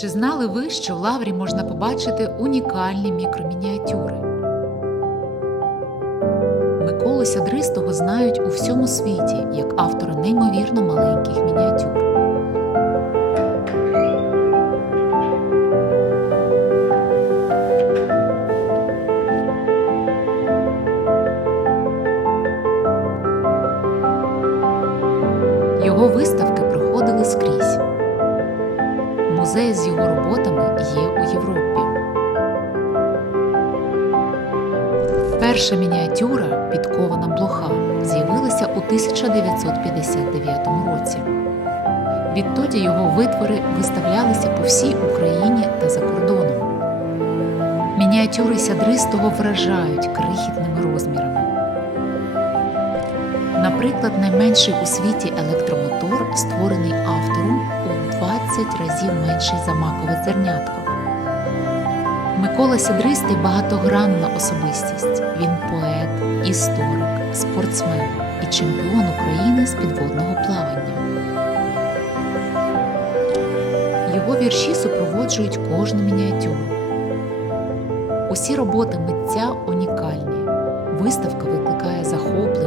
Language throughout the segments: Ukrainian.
Чи знали ви, що в лаврі можна побачити унікальні мікромініатюри? Миколу Сядристого знають у всьому світі як автора неймовірно маленьких мініатюр. Його виставки проходили скрізь. Музей з його роботами є у Європі. Перша мініатюра підкована блоха з'явилася у 1959 році. Відтоді його витвори виставлялися по всій Україні та за кордоном. Мініатюри сядристого вражають крихітними розмірами. Наприклад, найменший у світі електромотор створений автором 20 разів менший за макове зернятко. Микола Сідристий багатогранна особистість. Він поет, історик, спортсмен і чемпіон України з підводного плавання. Його вірші супроводжують кожну мініатюру. Усі роботи митця унікальні. Виставка викликає захоплення,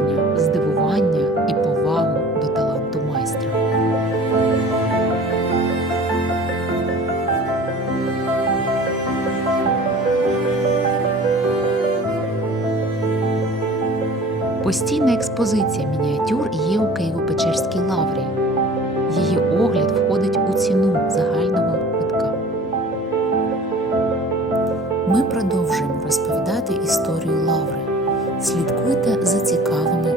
Постійна експозиція мініатюр є у Києво-Печерській лаврі. Її огляд входить у ціну загального квитка. Ми продовжуємо розповідати історію лаври. Слідкуйте за цікавими